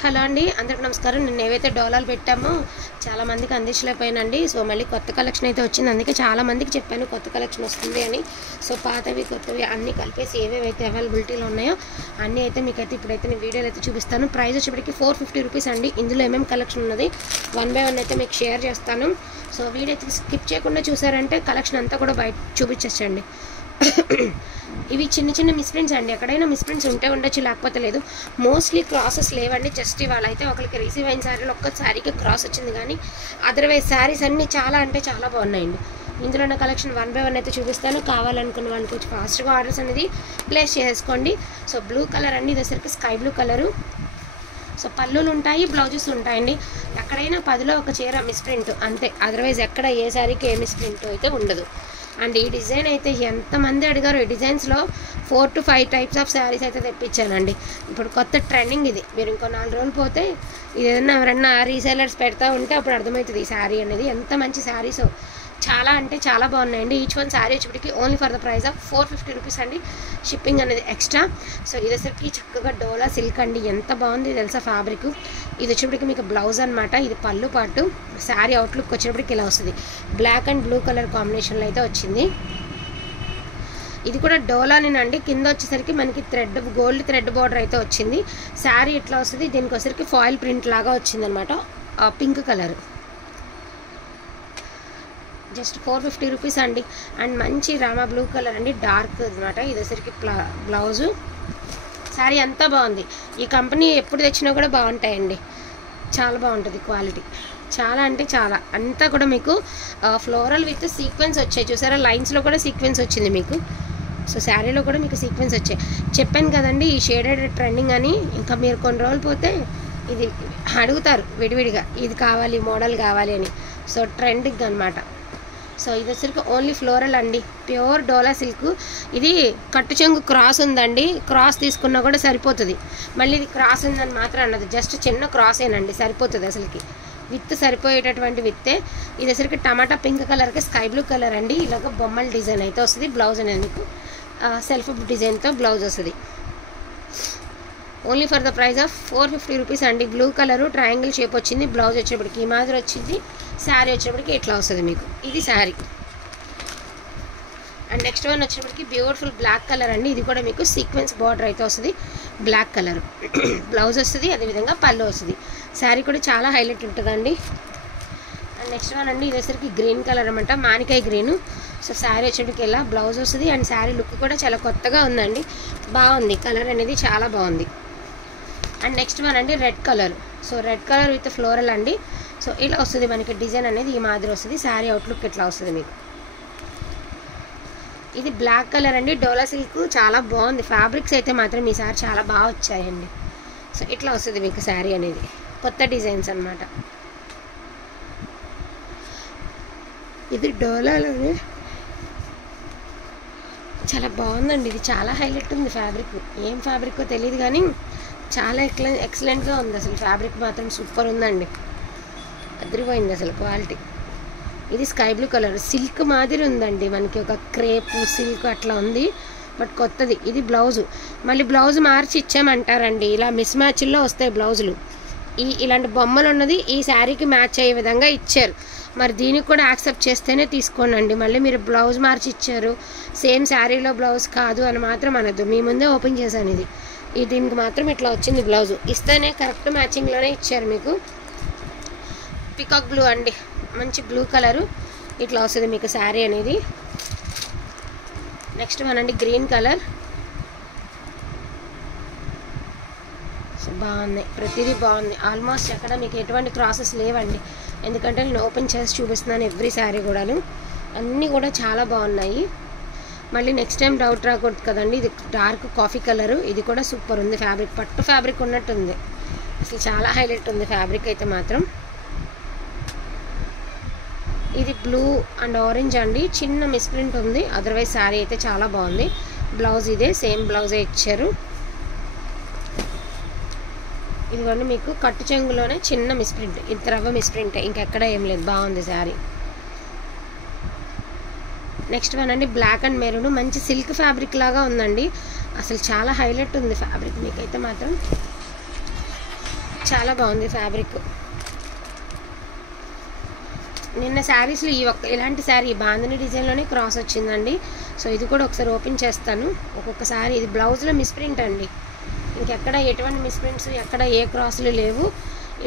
Hello అండి, అందరికి నమస్కారం. నేను ఏవైతే డోలాలు పెట్టామో చాలా మందికి అందించలేకపోయానండి. సో మళ్ళీ కొత్త కలెక్షన్ అయితే వచ్చింది. అందుకే చాలా మందికి చెప్పాను కొత్త కలెక్షన్ వస్తుంది అని. సో పాతవి కొత్తవి అన్నీ కలిపేసి ఏవేవైతే అవైలబిలిటీలో ఉన్నాయో అన్నీ అయితే మీకైతే ఇప్పుడైతే నేను వీడియోలో అయితే చూపిస్తాను. ప్రైస్ వచ్చేప్పటికి 450 రూపీస్ అండి. ఇందులో ఏమేమి కలెక్షన్ ఉన్నది 1 బై 1 అయితే మీకు షేర్ చేస్తాను. సో వీడియో అయితే స్కిప్ చేయకుండా చూసారంటే కలెక్షన్ అంతా కూడా బయట చూపించండి. ఇవి చిన్న చిన్న మిస్ప్రింట్స్ అండి. ఎక్కడైనా మిస్ప్రింట్స్ ఉంటే ఉండొచ్చు, లేకపోతే లేదు. మోస్ట్లీ క్రాసెస్ లేవండి. జస్ట్ ఇవాళ అయితే ఒకరికి రిసీవ్ అయిన శారీలో ఒక్క శారీకి క్రాస్ వచ్చింది, కానీ అదర్వైజ్ శారీస్ అన్నీ చాలా అంటే చాలా బాగున్నాయండి. ఇందులో నా కలెక్షన్ 1 బై 1 అయితే చూపిస్తాను. కావాలనుకున్న వాళ్ళకి వచ్చి ఫాస్ట్గా ఆర్డర్స్ అనేది ప్లేస్ చేసుకోండి. సో బ్లూ కలర్ అండి, ఇదేసరికి స్కై బ్లూ కలరు. సో పళ్ళులు ఉంటాయి, బ్లౌజెస్ ఉంటాయండి. ఎక్కడైనా 10లో ఒక చీర మిస్ప్రింట్ అంతే. అదర్వైజ్ ఎక్కడ ఏ శారీకి ఏ మిస్ప్రింట్ అయితే ఉండదు. అండ్ ఈ డిజైన్ అయితే ఎంతమంది అడిగారు. ఈ డిజైన్స్లో 4 to 5 టైప్స్ ఆఫ్ శారీస్ అయితే తెప్పించానండి. ఇప్పుడు కొత్త ట్రెండింగ్ ఇది. మీరు ఇంకో 4 రోజులు పోతే ఇది ఏదన్నా ఎవరన్నా రీసేలర్స్ పెడతా ఉంటే అప్పుడు అర్థమవుతుంది ఈ శారీ అనేది ఎంత మంచి శారీస్. చాలా అంటే చాలా బాగున్నాయండి. ఈచ్ వన్ శారీ వచ్చేప్పటికి only for the price of 450 rupees అండి. షిప్పింగ్ అనేది ఎక్స్ట్రా. సో ఇదేసరికి చక్కగా డోలా సిల్క్ అండి. ఎంత బాగుంది తెలుసా ఫ్యాబ్రిక్. ఇది వచ్చేప్పటికి మీకు బ్లౌజ్ అనమాట. ఇది పళ్ళు పాటు. శారీ అవుట్లుక్ వచ్చేప్పటికి ఇలా వస్తుంది. బ్లాక్ అండ్ బ్లూ కలర్ కాంబినేషన్లో అయితే వచ్చింది. ఇది కూడా డోలానేనండి. కింద వచ్చేసరికి మనకి థ్రెడ్, గోల్డ్ థ్రెడ్ బార్డర్ అయితే వచ్చింది. శారీ ఇట్లా వస్తుంది. దీనికి వచ్చేసరికి ఫాయిల్ ప్రింట్ లాగా వచ్చింది అనమాట. Pink colour. జస్ట్ 450 రూపీస్ అండి. అండ్ మంచి రామా బ్లూ కలర్ అండి, డార్క్ అనమాట. ఇది వచ్చరికి బ్లౌజు. శారీ అంతా బాగుంది. ఈ కంపెనీ ఎప్పుడు తెచ్చినా కూడా బాగుంటాయండి. చాలా బాగుంటుంది క్వాలిటీ. చాలా అంటే చాలా. అంతా కూడా మీకు ఫ్లోరల్ విత్ సీక్వెన్స్ వచ్చాయి. చూసారా, లైన్స్లో కూడా సీక్వెన్స్ వచ్చింది మీకు. సో శారీలో కూడా మీకు సీక్వెన్స్ వచ్చాయి. చెప్పాను కదండి ఈ షేడెడ్ ట్రెండింగ్ అని. ఇంకా మీరు కొన్ని రోజులు పోతే ఇది అడుగుతారు విడివిడిగా, ఇది కావాలి, మోడల్ కావాలి అని. సో ట్రెండింగ్ అనమాట. సో ఇది వచ్చరికి ఓన్లీ ఫ్లోరల్ అండి, ప్యూర్ డోలా సిల్క్. ఇది కట్టు చెంగు క్రాస్ ఉందండి. క్రాస్ తీసుకున్నా కూడా సరిపోతుంది. మళ్ళీ ఇది క్రాస్ ఉందని మాత్రం అన్నది, జస్ట్ చిన్న క్రాసేనండి, సరిపోతుంది అసలుకి. విత్ సరిపోయేటటువంటి విత్తే. ఇది అసలుకి టమాటా పింక్ కలర్కి స్కై బ్లూ కలర్ అండి. ఇలాగ బొమ్మల డిజైన్ అయితే వస్తుంది. బ్లౌజ్ అనేది మీకు సెల్ఫ్ డిజైన్తో బ్లౌజ్ వస్తుంది. Only for the price of 450 rupees అండి. బ్లూ కలరు ట్రయాంగిల్ షేప్ వచ్చింది. బ్లౌజ్ వచ్చేప్పటికి ఈ మాదిరి వచ్చింది. శారీ వచ్చేప్పటికి ఇట్లా వస్తుంది మీకు. ఇది శారీ. అండ్ నెక్స్ట్ వన్ వచ్చేప్పటికి బ్యూటిఫుల్ బ్లాక్ కలర్ అండి. ఇది కూడా మీకు సీక్వెన్స్ బార్డర్ అయితే వస్తుంది. బ్లాక్ కలర్ బ్లౌజ్ వస్తుంది, అదేవిధంగా పళ్ళు వస్తుంది. శారీ కూడా చాలా హైలైట్ ఉంటుందండి. అండ్ నెక్స్ట్ వన్ అండి, ఇది వచ్చేసరికి గ్రీన్ కలర్ అనమాట, మానికాయ గ్రీను. సో శారీ వచ్చేటికి ఇలా బ్లౌజ్ వస్తుంది. అండ్ శారీ లుక్ కూడా చాలా కొత్తగా ఉందండి. బాగుంది కలర్ అనేది, చాలా బాగుంది. అండ్ నెక్స్ట్ వన్ అండి red colour. So red colour with floral అండి. సో ఇలా వస్తుంది మనకి డిజైన్ అనేది, ఈ మాదిరి వస్తుంది. శారీ అవుట్లుక్ ఇట్లా వస్తుంది మీకు. ఇది బ్లాక్ కలర్ అండి, డోలా సిల్క్. చాలా బాగుంది. ఫ్యాబ్రిక్స్ అయితే మాత్రం ఈసారి చాలా బాగా వచ్చాయండి. సో ఇట్లా వస్తుంది మీకు శారీ అనేది. కొత్త డిజైన్స్ అనమాట. ఇది డోలాలోనే చాలా బాగుందండి. ఇది చాలా హైలైట్ ఉంది ఫ్యాబ్రిక్. ఏం ఫ్యాబ్రిక్కో తెలియదు కానీ చాలా ఎక్సలెంట్గా ఉంది. అసలు ఫ్యాబ్రిక్ మాత్రం సూపర్ ఉందండి. అదిరిపోయింది అసలు క్వాలిటీ. ఇది స్కై బ్లూ కలర్ సిల్క్ మాదిరి ఉందండి. మనకి ఒక క్రేప్ సిల్క్ అట్లా ఉంది, బట్ కొత్తది. ఇది బ్లౌజు. మళ్ళీ బ్లౌజ్ మార్చి ఇచ్చామంటారండి. ఇలా మిస్ మ్యాచ్ల్లో వస్తాయి బ్లౌజులు. ఇలాంటి బొమ్మలు ఉన్నది ఈ శారీకి మ్యాచ్ అయ్యే విధంగా ఇచ్చారు. మరి దీనికి కూడా యాక్సెప్ట్ చేస్తేనే తీసుకోండి. మళ్ళీ మీరు బ్లౌజ్ మార్చి ఇచ్చారు, సేమ్ శారీలో బ్లౌజ్ కాదు అని మాత్రం అనద్దు. మీ ముందే ఓపెన్ చేశాను ఇది. దీనికి మాత్రం ఇట్లా వచ్చింది బ్లౌజు. ఇస్తేనే కరెక్ట్ మ్యాచింగ్లోనే ఇచ్చారు మీకు. పికాక్ బ్లూ అండి, మంచి బ్లూ కలరు. ఇట్లా వస్తుంది మీకు శారీ అనేది. నెక్స్ట్ వన్ అండి గ్రీన్ కలర్. సో బాగున్నాయి, ప్రతిదీ బాగుంది. ఆల్మోస్ట్ ఎక్కడ మీకు ఎటువంటి క్రాసెస్ లేవండి. ఎందుకంటే నేను ఓపెన్ చేసి చూపిస్తున్నాను ఎవ్రీ శారీ కూడాను. అన్నీ కూడా చాలా బాగున్నాయి. మళ్ళీ నెక్స్ట్ టైం డౌట్ రాకూడదు కదండి. ఇది డార్క్ కాఫీ కలరు. ఇది కూడా సూపర్ ఉంది ఫ్యాబ్రిక్. పట్టు ఫ్యాబ్రిక్ ఉన్నట్టుంది. అసలు చాలా హైలైట్ ఉంది ఫ్యాబ్రిక్ అయితే మాత్రం. ఇది బ్లూ అండ్ ఆరెంజ్ అండి. చిన్న మిస్ప్రింట్ ఉంది, అదర్వైజ్ శారీ అయితే చాలా బాగుంది. బ్లౌజ్ ఇదే, సేమ్ బ్లౌజే ఇచ్చారు. ఇదిగోండి మీకు కట్టు చెంగులోనే చిన్న మిస్ప్రింట్. ఇది రవ్వ మిస్ప్రింటే, ఇంకెక్కడ ఏం లేదు. బాగుంది శారీ. నెక్స్ట్ వన్ అండి బ్లాక్ అండ్ మెరూన్. మంచి సిల్క్ ఫ్యాబ్రిక్ లాగా ఉందండి. అసలు చాలా హైలైట్ ఉంది ఫ్యాబ్రిక్ మీకైతే మాత్రం. చాలా బాగుంది ఫ్యాబ్రిక్. నిన్న శారీస్లో ఇలాంటి శారీ బాందిని డిజైన్లోనే క్రాస్ వచ్చిందండి. సో ఇది కూడా ఒకసారి ఓపెన్ చేస్తాను. ఒక్కొక్కసారి ఇది బ్లౌజ్లో మిస్ప్రింట్ అండి, ఇంకెక్కడ ఎటువంటి మిస్ప్రింట్స్, ఎక్కడ ఏ క్రాస్లు లేవు.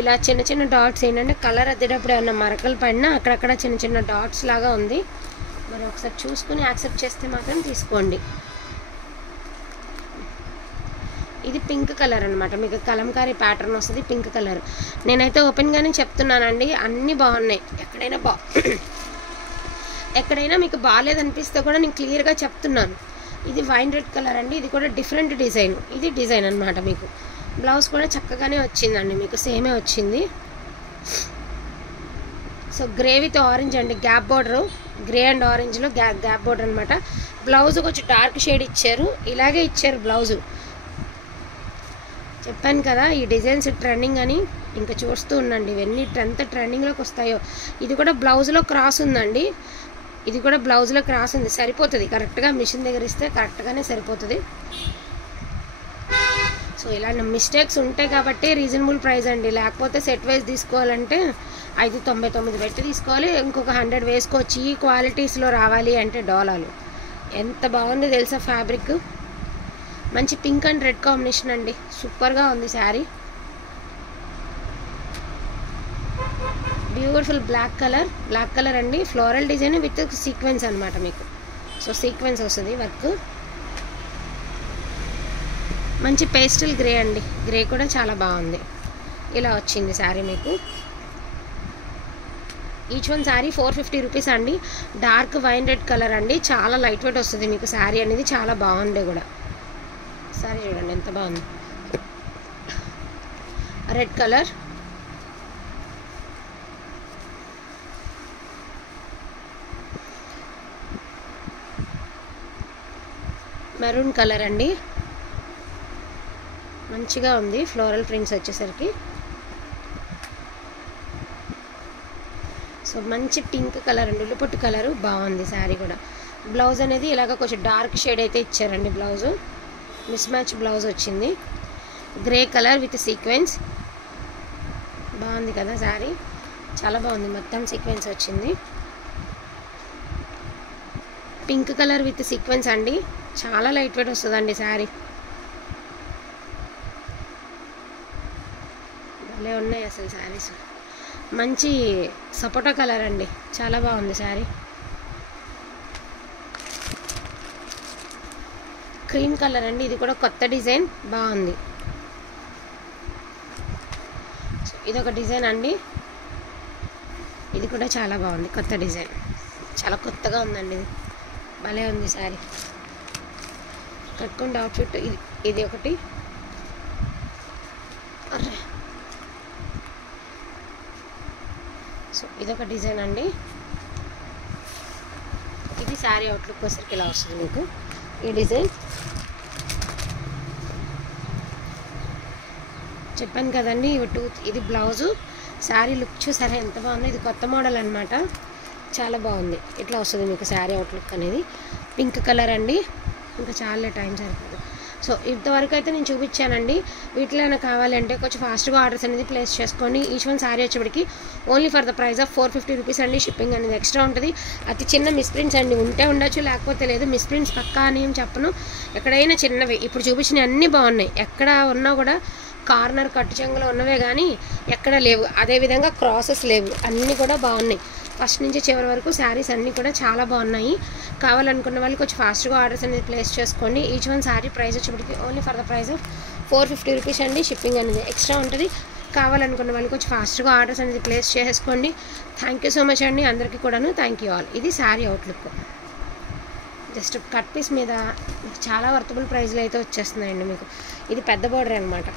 ఇలా చిన్న చిన్న డాట్స్ ఏంటంటే కలర్ అద్దేటప్పుడు ఏమన్నా మరకలు పడినా అక్కడక్కడ చిన్న చిన్న డాట్స్ లాగా ఉంది. మరి ఒకసారి చూసుకుని యాక్సెప్ట్ చేస్తే మాత్రం తీసుకోండి. ఇది పింక్ కలర్ అనమాట, మీకు కలంకారీ ప్యాటర్న్ వస్తుంది, పింక్ కలర్. నేనైతే ఓపెన్గానే చెప్తున్నానండి, అన్నీ బాగున్నాయి. ఎక్కడైనా మీకు బాగాలేదనిపిస్తే కూడా నేను క్లియర్గా చెప్తున్నాను. ఇది వైన్ రెడ్ కలర్ అండి, ఇది కూడా డిఫరెంట్ డిజైన్. ఇది డిజైన్ అనమాట. మీకు బ్లౌజ్ కూడా చక్కగానే వచ్చిందండి, మీకు సేమే వచ్చింది. సో గ్రే విత్ ఆరెంజ్ అండి, గ్యాప్ బార్డరు, గ్రే అండ్ ఆరెంజ్లో గ్యాప్ బార్డర్ అనమాట. బ్లౌజ్ కొంచెం డార్క్ షేడ్ ఇచ్చారు, ఇలాగే ఇచ్చారు బ్లౌజు. చెప్పాను కదా ఈ డిజైన్స్ ట్రెండింగ్ అని, ఇంకా చూస్తూ ఉండండి ఇవన్నీ ఎంత ట్రెండింగ్లోకి వస్తాయో. ఇది కూడా బ్లౌజ్లో క్రాస్ ఉందండి, ఇది కూడా బ్లౌజ్లో క్రాస్ ఉంది, సరిపోతుంది కరెక్ట్గా. మిషన్ దగ్గర ఇస్తే కరెక్ట్గానే సరిపోతుంది. సో ఇలా మిస్టేక్స్ ఉంటాయి కాబట్టి రీజనబుల్ ప్రైస్ అండి, లేకపోతే సెట్ వైజ్ తీసుకోవాలంటే 599 పెట్టి తీసుకోవాలి, ఇంకొక 100 వేసుకోవచ్చు. ఈ క్వాలిటీస్లో రావాలి అంటే డోలాలు. ఎంత బాగుందో తెలుసా ఫ్యాబ్రిక్, మంచి పింక్ అండ్ రెడ్ కాంబినేషన్ అండి, సూపర్గా ఉంది శారీ. బ్యూటిఫుల్ బ్లాక్ కలర్ అండి, ఫ్లోరల్ డిజైన్ విత్ సీక్వెన్స్ అనమాట మీకు. సో సీక్వెన్స్ వస్తుంది వర్క్. మంచి పేస్టల్ గ్రే అండి, గ్రే కూడా చాలా బాగుంది. ఇలా వచ్చింది శారీ మీకు. ఈచ్ వన్ శారీ 450 రూపీస్ అండి. డార్క్ వైన్ రెడ్ కలర్ అండి, చాలా లైట్ వెయిట్ వస్తుంది మీకు శారీ అనేది, చాలా బాగుంది కూడా. సారీ చూడండి ఎంత బాగుంది. రెడ్ కలర్, మెరూన్ కలర్ అండి, మంచిగా ఉంది. ఫ్లోరల్ ప్రింట్స్ వచ్చేసరికి. సో మంచి పింక్ కలర్ అండి, ఉల్లిపొట్టు కలరు, బాగుంది శారీ కూడా. బ్లౌజ్ అనేది ఇలాగ కొంచెం డార్క్ షేడ్ అయితే ఇచ్చారండి. బ్లౌజు మిస్ మ్యాచ్ బ్లౌజ్ వచ్చింది, గ్రే కలర్ విత్ సీక్వెన్స్. బాగుంది కదా శారీ, చాలా బాగుంది, మొత్తం సీక్వెన్స్ వచ్చింది. పింక్ కలర్ విత్ సీక్వెన్స్ అండి, చాలా లైట్ వెయిట్ వస్తుందండి శారీ. భలే ఉన్నాయి అసలు శారీస్. మంచి సపోటా కలర్ అండి, చాలా బాగుంది శారీ. క్రీమ్ కలర్ అండి, ఇది కూడా కొత్త డిజైన్, బాగుంది. ఇదొక డిజైన్ అండి, ఇది కూడా చాలా బాగుంది, కొత్త డిజైన్, చాలా కొత్తగా ఉందండి. ఇది భలే ఉంది శారీ. కట్టుకుంటే అవుట్ఫిట్ ఇది ఒకటి. సో ఇదొక డిజైన్ అండి. ఇది శారీ అవుట్లుక్ వచ్చరికి ఇలా వస్తుంది మీకు ఈ డిజైన్. చెప్పాను కదండి ఇది బ్లౌజు. శారీ లుక్ చూసారా ఎంత బాగుందో, ఇది కొత్త మోడల్ అనమాట, చాలా బాగుంది. ఇట్లా వస్తుంది మీకు శారీ అవుట్లుక్ అనేది. పింక్ కలర్ అండి, ఇంకా చాలా టైం సరిపోదు. సో ఇంతవరకు అయితే నేను చూపించానండి. వీటిలో ఏమైనా కావాలంటే కొంచెం ఫాస్ట్గా ఆర్డర్స్ అనేది ప్లేస్ చేసుకోండి. ఈచ్ వన్ శారీ వచ్చేప్పటికి only for the price of 450 rupees అండి. షిప్పింగ్ అనేది ఎక్స్ట్రా ఉంటుంది. అతి చిన్న మిస్ప్రింట్స్ అండి, ఉంటే ఉండొచ్చు లేకపోతే లేదు. మిస్ప్రింట్స్ పక్కా అని ఏం చెప్పను, ఎక్కడైనా చిన్నవి. ఇప్పుడు చూపించిన అన్నీ బాగున్నాయి, ఎక్కడ ఉన్నా కూడా కార్నర్ కట్టు చెంగులో ఉన్నవే కానీ ఎక్కడ లేవు. అదేవిధంగా క్రాసెస్ లేవు, అన్నీ కూడా బాగున్నాయి. ఫస్ట్ నుంచి చివరి వరకు శారీస్ అన్నీ కూడా చాలా బాగున్నాయి. కావాలనుకున్న వాళ్ళు కొంచెం ఫాస్ట్గా ఆర్డర్స్ అనేది ప్లేస్ చేసుకోండి. ఈచ్ వన్ శారీ ప్రైస్ వచ్చేప్పటికి only for the price of 450 rupees అండి. షిప్పింగ్ అనేది ఎక్స్ట్రా ఉంటుంది. కావాలనుకున్న వాళ్ళు కొంచెం ఫాస్ట్గా ఆర్డర్స్ అనేది ప్లేస్ చేసుకోండి. థ్యాంక్ యూ సో మచ్ అండి అందరికీ కూడాను. Thank you all. ఇది sari outlook. Just cut piece మీద చాలా వర్తబుల్ ప్రైస్లో అయితే వచ్చేస్తున్నాయండి మీకు. ఇది పెద్ద బోర్డర్ అనమాట.